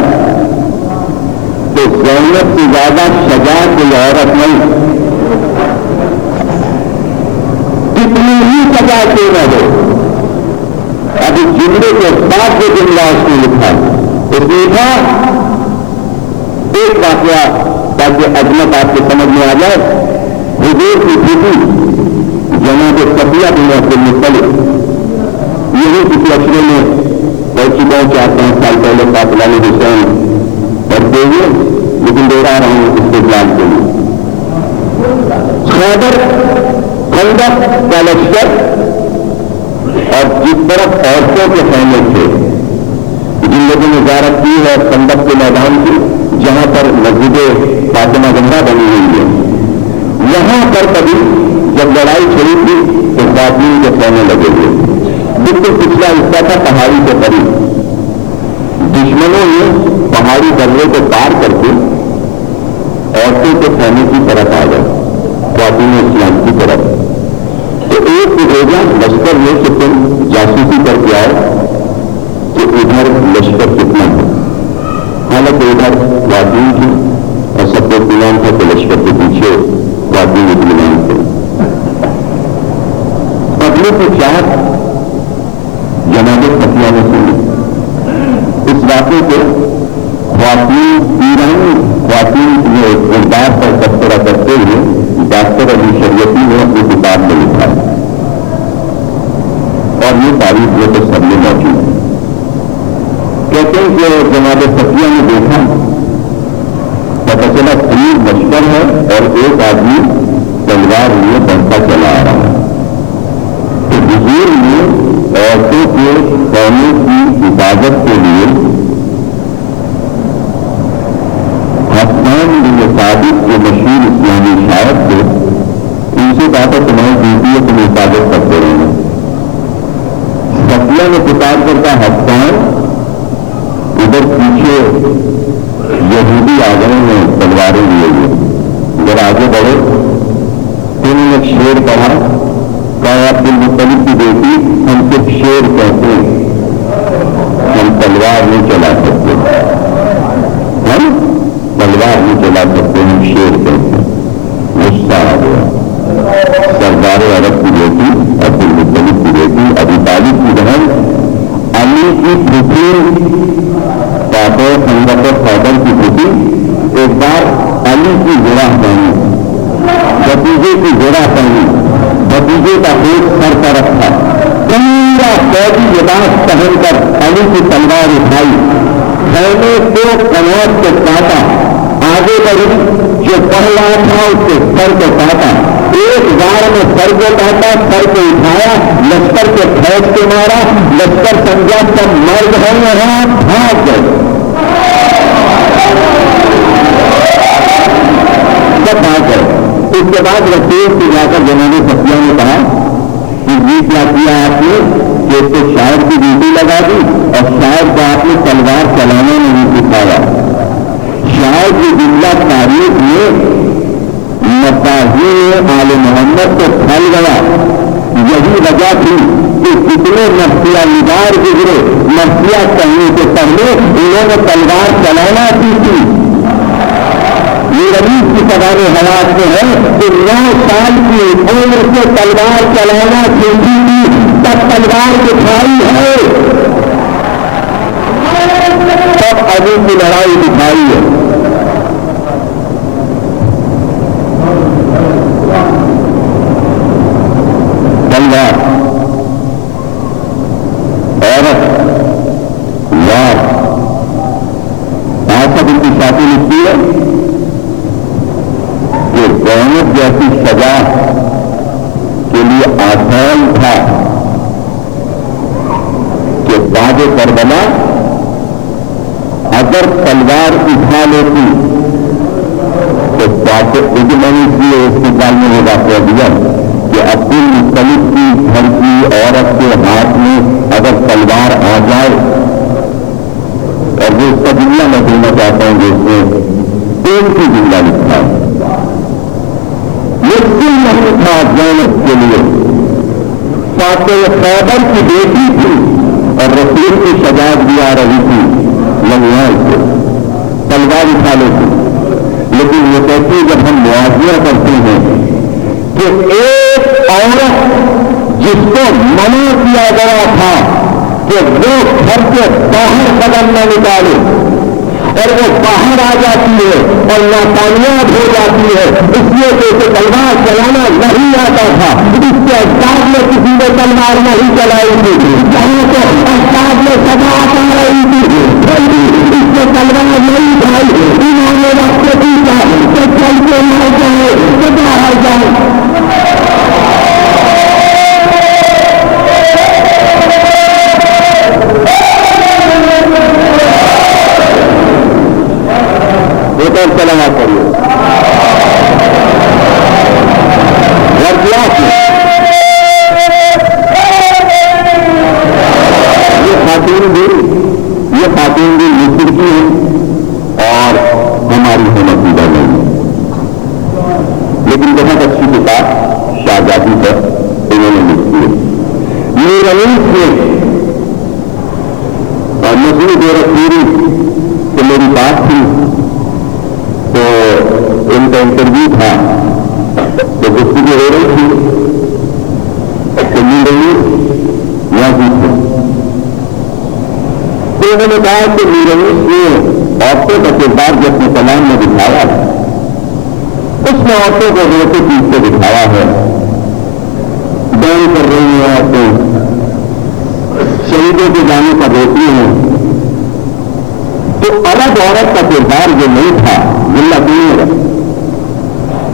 تو زینب سے زیادہ شجاعت کوئی عورت نہیں. کتنی ہی سزا کیوں نہ ہو. ابھی جملے کے بعد جو جملہ اس نے لکھا, اس نے لکھا ایک واقعہ تاکہ عظمت آپ کو سمجھ میں آ جائے. حضور کی بیٹی جناب صفیہ بنت عبد المطلب یہی پچھلے میں پڑھ چکا ہوں 4-5 سال پہلے قاتلان حسین پڑھتے ہوئے، لیکن دوہرا رہا ہوں استقلال کے لیے۔ خیبر خندق کا لشکر اور جس طرف عورتوں کے خیمے تھے، جن لوگوں نے زیارت کی ہے خندق کے میدان کی، جہاں پر مسجد فاطمہ زہرا بنی ہوئی ہے، یہاں پر کبھی جب لڑائی چھڑی تھی تو خواتین کے خیمے لگے ہوئے، بالکل پچھلا حصہ تھا پہاڑی کے قریب۔ دشمنوں نے پہاڑی درے کو پار کر کے عورتوں کے خیمے کی طرف آ گئے، خواتین اسلام کی طرف۔ تو ایک بھیجا لشکر میں کہ تم جاسوسی کر کے آؤ کہ ادھر لشکر کتنا ہے، حالانکہ ادھر خواتین تھی اور سب کو اطمینان تھا کہ لشکر کے پیچھے خواتین اطمینان تھے۔ اگلے کو چار جناب خفیہ نے سنی اس واقعے کو، خواتین ایرانی خواتین کے کردار پر تبصرہ کرتے ہوئے ڈاکٹر علی شریعتی نے اپنی کتاب میں لکھا ہے، اور یہ تاریخ میں تو سب میں موجود ہے۔ کہتے ہیں کہ جناب خفیہ نے دیکھا، پتہ چلا پوری لشکر ہے اور ایک آدمی تلوار لیے بڑھتا چلا آ رہا ہے۔ تو حضور نے عورتوں کے خیمے کی حفاظت کے لیے حسان بن ثابت جو مشہور اسلامی شاعر تھے، ان سے کہا تھا تمہاری ڈیوٹی ہے، تم حفاظت کرتے رہنا۔ خفیہ نے پکار کرتا حسان، ادھر پیچھے یہودی آ گئے ہیں تلواریں لیے ہوئے، ذرا آگے بڑھو۔ انہوں نے ایک شعر پڑھا، کہا عبد المطلب کی بیٹی ہم صرف شعر کہتے ہیں، ہم تلوار نہیں چلا سکتے، ہم تلوار نہیں چلا سکتے، ہم شعر کہتے ہیں۔ غصہ آ گیا۔ سردار عرب کی بیٹی عبد المطلب کی بیٹی ابی طالب کی بہن علی کی پھوپھی پاپا خندق خیبر کی پھوپھی ایک بار علی کی زرہ پہنی، بھتیجے کی زرہ پہنی، بھتیجے کا پیٹ سر پر رکھا، پورا فوجی لباس پہن کر علی کی تلوار اٹھائی، خیمے کو کنوٹ سے کاٹا، آگے بڑھی، جو پڑھ رہا تھا اس کے سر کو کاٹا، ایک بار میں سر کو کاٹا، سر کو اٹھایا، لشکر کے پھینک کے مارا، لشکر سمجھا سب مرد ہے یہاں، بھاگ گئے، سب بھاگ گئے۔ اس کے بعد رسول سے جا کر جناب خفیہ نے کہا کہ یہ کیا کیا آپ نے کہ اس کو شاعر کی ڈیوٹی لگا دی اور شاعر کو آپ نے تلوار چلانا نہیں سکھایا۔ شاعر کی جملہ تاریخ میں مفاہیم آل محمد کو پھیل گیا، یہی وجہ تھی کہ کتنے نفسیہ نگار گزرے، نفسیہ کہنے سے پہلے انہوں نے تلوار چلانا سیکھی۔ یہ رئیس کی سوال حیات میں ہے کہ 9 سال کی عمر سے تلوار چلانا سیکھی تھی، تب تلوار دکھائی ہے، تب ابھی کی لڑائی دکھائی ہے۔ تلوار عورت یار آسد ان کی شادی لکھتی ہے کہ گورنمنٹ جیسی سزا کے لیے آسان تھا کہ بعد کربلا اگر تلوار اٹھا لیتی تو میں نے اس لیے استقبال میں یہ واقعہ دیا کہ عبد المطلب کی گھر کی عورت کے ہاتھ میں اگر تلوار آ جائے، اور وہ اس کا جملہ میں دینا چاہتا ہوں جس میں تین کی جملہ لکھا ہے، مشکل نہیں تھا زینب کے لیے، فاتح خیبر کی بیٹی تھی اور رسول کی شجاعت بھی آ رہی تھی، لنگیال سے تلوار اٹھا لیتی، لیکن یہ کہتی ہے جب ہم موازنہ کرتے ہیں کہ ایک عورت جس کو منع کیا گیا تھا کہ وہ گھر کے باہر قدم نہ نکالے، اور وہ باہر آ جاتی ہے اور ناکامیاب ہو جاتی ہے، اس لیے کہ اسے تلوار چلانا نہیں آتا تھا، اس کے اجداد میں کسی نے تلوار نہیں چلائی تھی، جہاں سے اجداد میں سزا آ رہی تھی پھر بھی اس نے تلوار نہیں اٹھائی، انہوں نے راستے پوچھا کہ چل کے مر جائے کہ باہر جائے۔ چلانا پڑیے یہ خاتون بھی مصر کی ہے اور ہماری حکومت نہیں، لیکن بہت اچھی کتاب شہزادی پر انہوں نے لکھی ہے۔ میرانیس نے اور مسلم دور پوری کہ میری بات تھی تو ان کا انٹرویو تھا تو گفتگو ہو رہی تھی تو میرانیس موجود تھے، تو انہوں نے کہا کہ میرانیس نے عورتوں کا کردار جو اپنے کلام میں دکھایا ہے اس میں عورتوں کو روتے پیٹتے دکھایا ہے، بیان کر رہی ہیں عورتیں، شہیدوں کے جانے پر روتی ہیں، تو عرب عورت کا کردار جو نہیں تھا ملا نہیں ہے،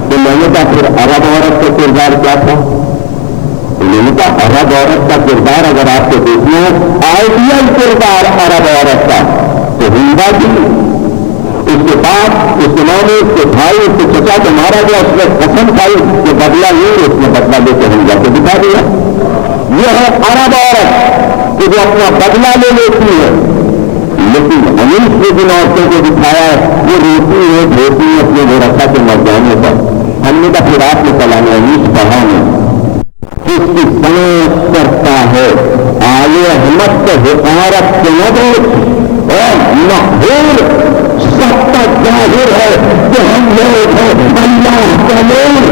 تو میں نے کہا پھر عرب عورت کا کردار کیا تھا؟ میں نے کہا عرب عورت کا کردار اگر آپ کو دیکھنا ہے آئیڈیل کردار عرب عورت کا تو ہندا کی، اس کے بعد اس کے ماں اس کے بھائی اس کے چچا کو مارا گیا، اس نے قسم کھائی کہ بدلا نہیں، اس نے بدلا لے کے ہندا کو دکھا دیا۔ یہ ہے عرب عورت کہ جو اپنا بدلا لے لیتی ہے، لیکن انیس نے جن عورتوں کو دکھایا وہ روتی ہے دھوتی ہے اپنے گورکھا کے مر جانے پر۔ ہم نے کہا پھر آپ نے چلانا انیس پڑھا ہے اس کی سنت کرتا ہے آئے احمد کے حکارت کے نظر اور محبول سب تک ظاہر ہے کہ ہم لوگ ہیں اللہ کا نور،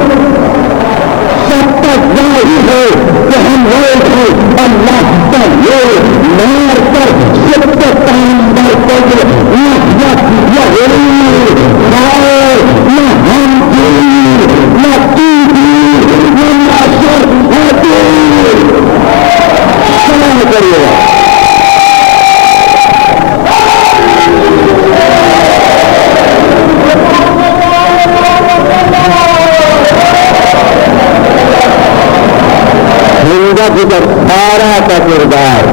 سب تک ظاہر ہے کہ ہم لوگ ہیں اللہ کا نور، مار کر سب تک کام کرتے ہوئے نہ غریب نہ ہم نہ کریے گا۔ ہندا کی سارا کا کردار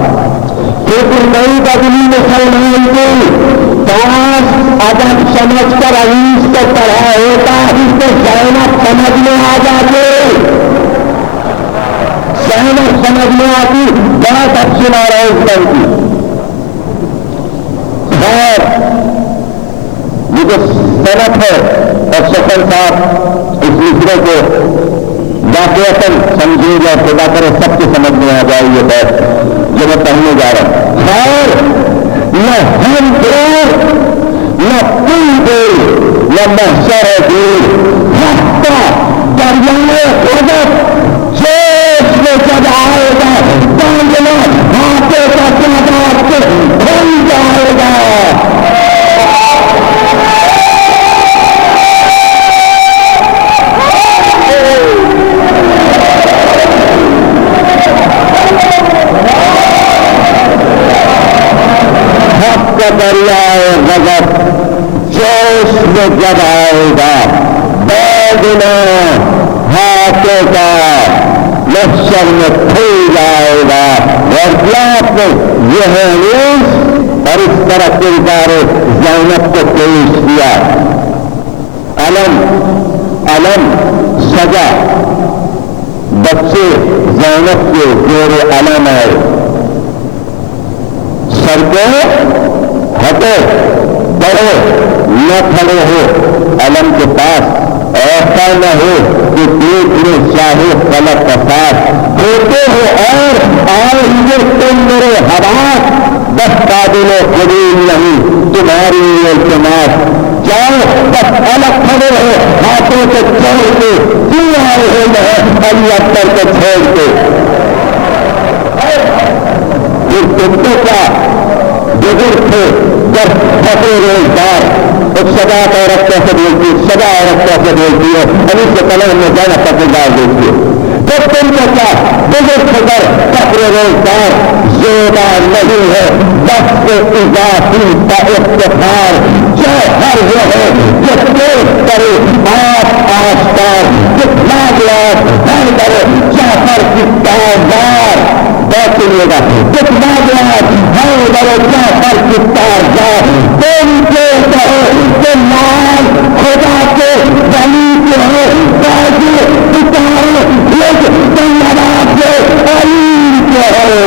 لیکن نئی بدلی مسلمان کو پانچ ادب سمجھ کر عزیز کو پڑھا ہوتا تو زینب سمجھ میں آ جاتے، زینب سمجھ میں آتی، بہت اچھی ناراض بنتی۔ خیر یہ جو صنعت ہے اور شکل صاحب اس دوسرے کو واقعتاً سمجھے گا، خدا کرے سب کے سمجھ میں آ جائے یہ بات جو میں کہنے جا رہا ہوں۔ خیر نہ ہم دور نہ تم دور نہ محشر دور، ہفتہ دریائے قدرت جوش میں جب آئے گا ڈانگنا ہاتھوں کا تعداد سے کھل جائے گا۔ دریائے غضب جوش میں جب آئے گا بیگنا ہاتھوں کا محشر میں کھل جائے گا۔ اور یہ نیوز اور اس طرح کردار زینب کو پیش کیا، علم سجا، بچے زینب کے زیر علم آئے، سر کو ہٹو بڑھو نہ کھڑے ہو علم کے پاس، ایسا نہ ہو کہ دیکھ لو چاہے غلط فساد ہوتے ہو اور آئے گے تم میرے حوات، بس قابل و قبول نہیں تمہاری التماس، جاؤ بس الگ کھڑے ہو ہاتھوں سے چھوڑ کے، کیوں آئے ہو میں اللہ کر کے چھوڑ کے، پھر تم کو کیا بزرگ تھے جب فخر روزگار ایک سدا عورت کیسے بولتی ہے، سدا عورت کیسے بولتی ہے، ابھی سے کلام میں زیادہ پتنگار دیتی ہے. تو تم کو کیا بزرگ خبر فخر روزگار زیادہ نہیں ہے، بس اضافی کا افتخار جو ہر وہ ہے جو پیش کرے آپ آشکار کتنا گلاس ہر کرے جعفر کی تازار بہت سنیے گا کتنا گلاس ہر کرے جعفر کی تازار تم کے کہو کہ نام خدا کے ولی کے ہو بازو اتارو لیکن تم نواز کے علی کے ہو.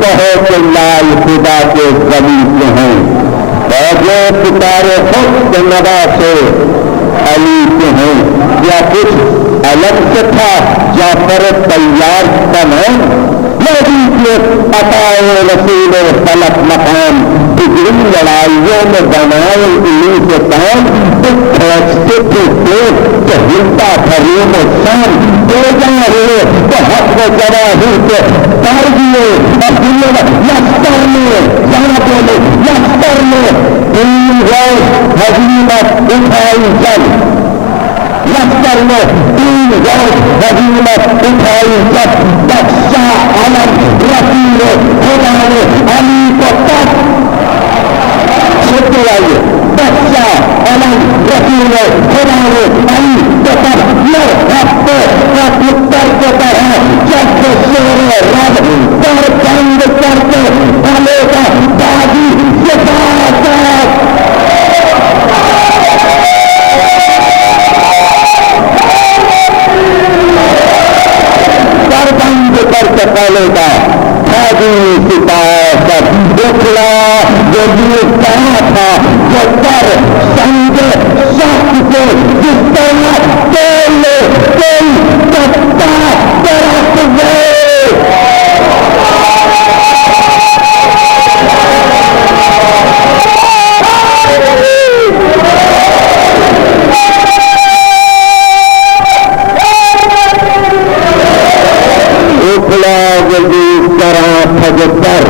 کہو کہ لال خدا کے ولی کے ہیں اور جو ستارے خود کے نوا سے علی کے ہیں. کیا کچھ الگ سے تھا جعفر تیار کا نام عطائے رسول فلک مقام بگڑی لڑائیوں میں بنائے انہیں سے کام کھینچتے تھے کہ ہلتا فریم و شام دو جاں ہوئے تو حق و جواہر کے کر دیے اور لشکر میں جانا بولے لشکر میں تین روز حضیمت اٹھائی جب لشکر میں تین روز حضیمت اٹھائی جب بادشاہ علم رسول خدا نے علی کو تک چھوٹے آئیے بادشاہ علم رسول خدا نے علی کو تک نر ہفتے کا پتر کو طرح جب شیر رب پر جنگ کرتے بھلے کا بازی زبان کرتے پہلے کا حاجی سپاہی اکھڑا جو کہا تھا جو کر سنگے سخت سے جس طرح تیل پتا درخت گئے پر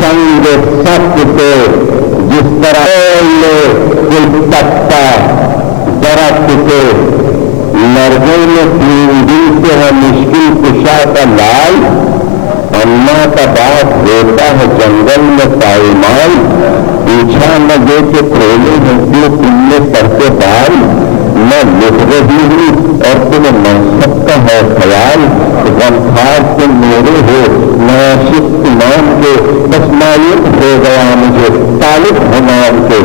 سنگ سخت سے جس طرح پتا درخت سے لڑکے میں تین دن سے ہے مشکل کشا کا لال اما کا بات ہوتا ہے جنگل میں پائمال پوچھا نہ دے کے کھولے ہیں جو تم نے پڑھتے بال میں لکھ رہی ہوں اور تمہیں منصب کا ہے خیال غمخار تم میرے ہو ناشق امام کے بس مایوس ہو گیا مجھے طالب حمام کے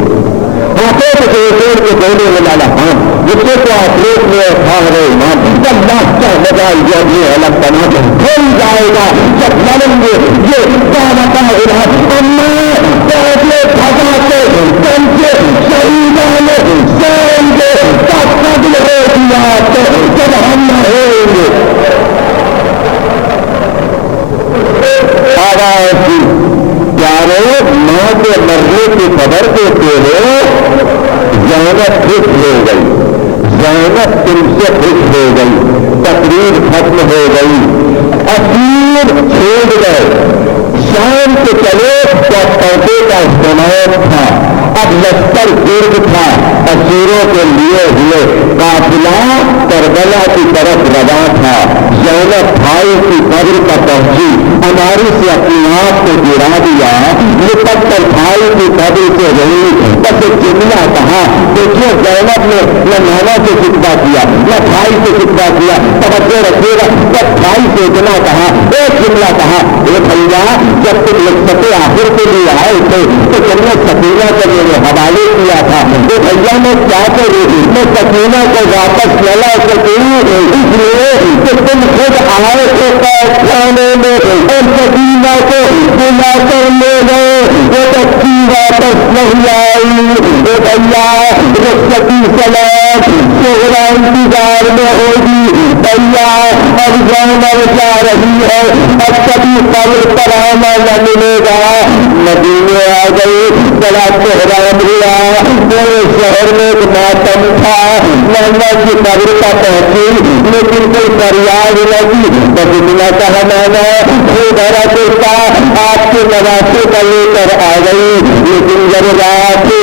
کے بولنے والا ہاں جس سے تو آفریت میں کھا رہے امام جب ناشتہ لگا یہ الگ بنا کھل جائے گا جب لڑیں گے یہ کامتا علاج پہلے بھگا کے کم سے شہیدانے سین کے قبل ہو دیا جب ہم نہ ہوئیں گے آواز پیارے ماں کے مرنے کی خبر کے تیرے زینب خوش ہو گئی زینب تم سے خوش ہو گئی تقریر ختم ہو گئی اسیر چھوڑ گئے شام کے چلے جب پردے کا استعمال تھا اب لشکر گرد تھا اسیروں کے لیے ہوئے قافلہ کربلا کی طرف رواں تھا زینب بھائی کی قبر کا پہنچی ہماری سے اپنی آپ کو گرا دیا لپٹ کر بھائی کی قبر سے رہی بس ایک جملہ کہا دیکھیے زینب نے نہ نانا سے خطبہ کیا نہ بھائی سے خطبہ کیا توجہ رکھیے گا جب بھائی سے اتنا کہا ایک جملہ کہا اے بھیا جب تم لکھتے آخر کے لیے آئے تھے تو تم نے سکینہ کے میرے حوالے کیا تھا اے بھیا میں کیا کروں میں سکینہ کو واپس نہ لا سکوں اس لیے کہ تم خود آئے تھے کھانے میں اور سکینہ کو بلا کر لے گئے وہ بچی واپس نہیں آئی اے بھیا رخصتی سلام شہرا انتظار میں ہوگی بھیا اب زینب جا رہی ہے اب کبھی قبر پر آنا نہ ملے گا مدینے آ گئی بڑا کہرام ہوا پورے شہر میں ایک ماتم تھا نانا کی قبر کا پہنچی لیکن کوئی فریاد لگی بدنیا کہا نانا ادھر دیکھا آپ کے نواسے کا لے کر آ گئی لیکن جب رات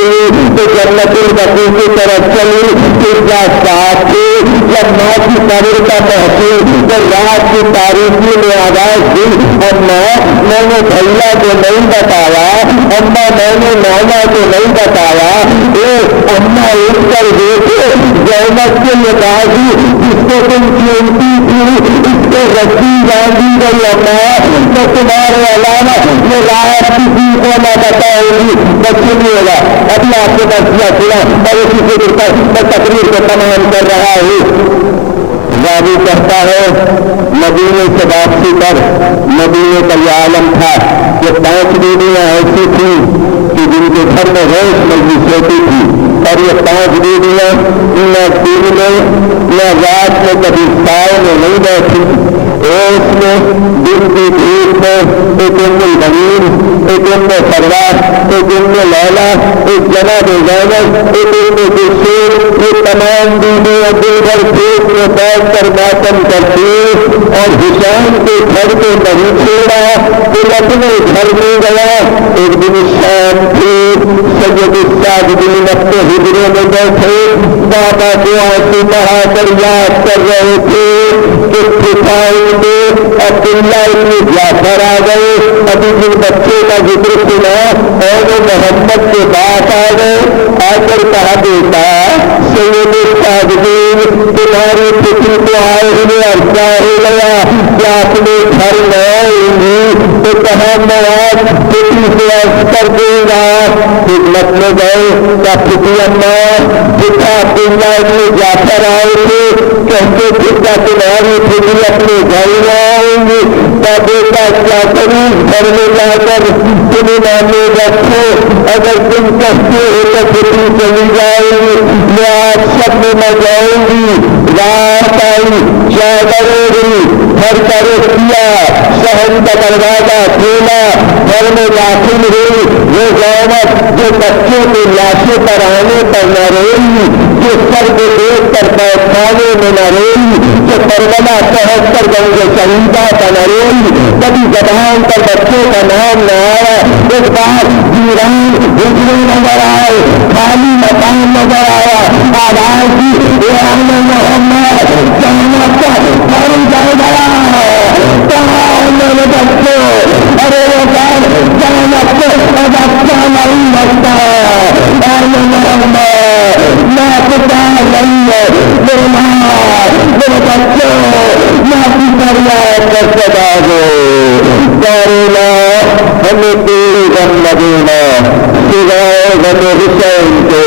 تو جنت البقیع کی طرف چلی پھر جا ساتھ تھی جب ماں کی قبر کا پہنچی تو رات کی تاریخی میں آواز دی اماں میں نے بھیا کو نہیں بتایا اماں میں نے نانا کو نہیں بتایا اماں اٹھ کر دیکھے زینب کے لباسی جس کو تم چونتی تھی اس کو رسی باندھی گئی اماں تو تمہارے علاوہ یہ رات کسی کو نہ بتاؤں گی بچے نہیں ہوگا ابھی آپ کے پاس کیا سنا اور اسی سے جڑ کر میں تقریر کو تمام کر رہا ہوں راوی کہتا ہے مدینے سے واپسی پر مدینے کا یہ عالم تھا کہ 5 بیویاں ایسی تھیں کہ جن کے گھر میں روز مجلس ہوتی تھی اور یہ 5 بیویاں نہ دن میں نہ رات میں کبھی سائے میں نہیں بیٹھی اس میں دن کی دھوپ میں ایک البنین ایک سروار ایک لیلا ایک جناب زینب ایک دلشیر یہ تمام بیویاں دن بھر دھوپ میں بیٹھ کر ماتم کرتی اور حسین کے گھر کو نہیں چھوڑا پھر اپنے گھر میں گیا ایک دن شام تھی سید الساجدین اپنے حجرے میں بیٹھے بابا دعا سے بڑھا کر یاد کر رہے تھے کہ فتائی میں عبداللہ ابن جعفر آ گئے ابھی جن بچے کا ذکر سنا اور وہ محمد کے بعد آ گئے آ کر کہا بیٹا سید الساجدین تمہاری فکر کو آئے ہوئے عرصہ ہو گیا کیا اپنے گھر میں آئیں گی تو کہاں میں آج فکر سے عرض کر دوں گا خدمت میں گئے کیا فکر اماں پتا عبداللہ ابن جعفر آئے تھے کہتے تھے کیا تمہاری فکر اپنے گھر میں آئیں گی کیا بیٹا کیا کروں گھر میں جا کر تمہیں نامے رکھو اگر تم کہتے ہو تو فکر چلی جائے گی میں آج سب میں نہ جاؤں گی رات آئی چادر اڑی گھر کا رخ کیا شہر کا دروازہ کھولا گھر میں داخل ہوئی وہ زینب جو بچوں کی لاشیں پر آنے پر نہ روئی جو سر کو دیکھ کر بیٹھانے میں نہ روئی جو کربلا پہنچ کر گنج شہیدہ کا نہ روئی کبھی زبان پر بچوں کا نام نہ آیا ایک بار ویران ہجرے نظر آئے خالی مکان نظر آیا آواز کی محمد جنت کا گھر جائے گیا کہاں میرے بچے ارے وہ گھر جنت کے اچھا نہیں لگتا محمد میں پتا نہیں ہے میرے بچوں میں فریاد کر سکا دو کرنا ہمیں تیری غم نہ دینا سوائے غم حسین کو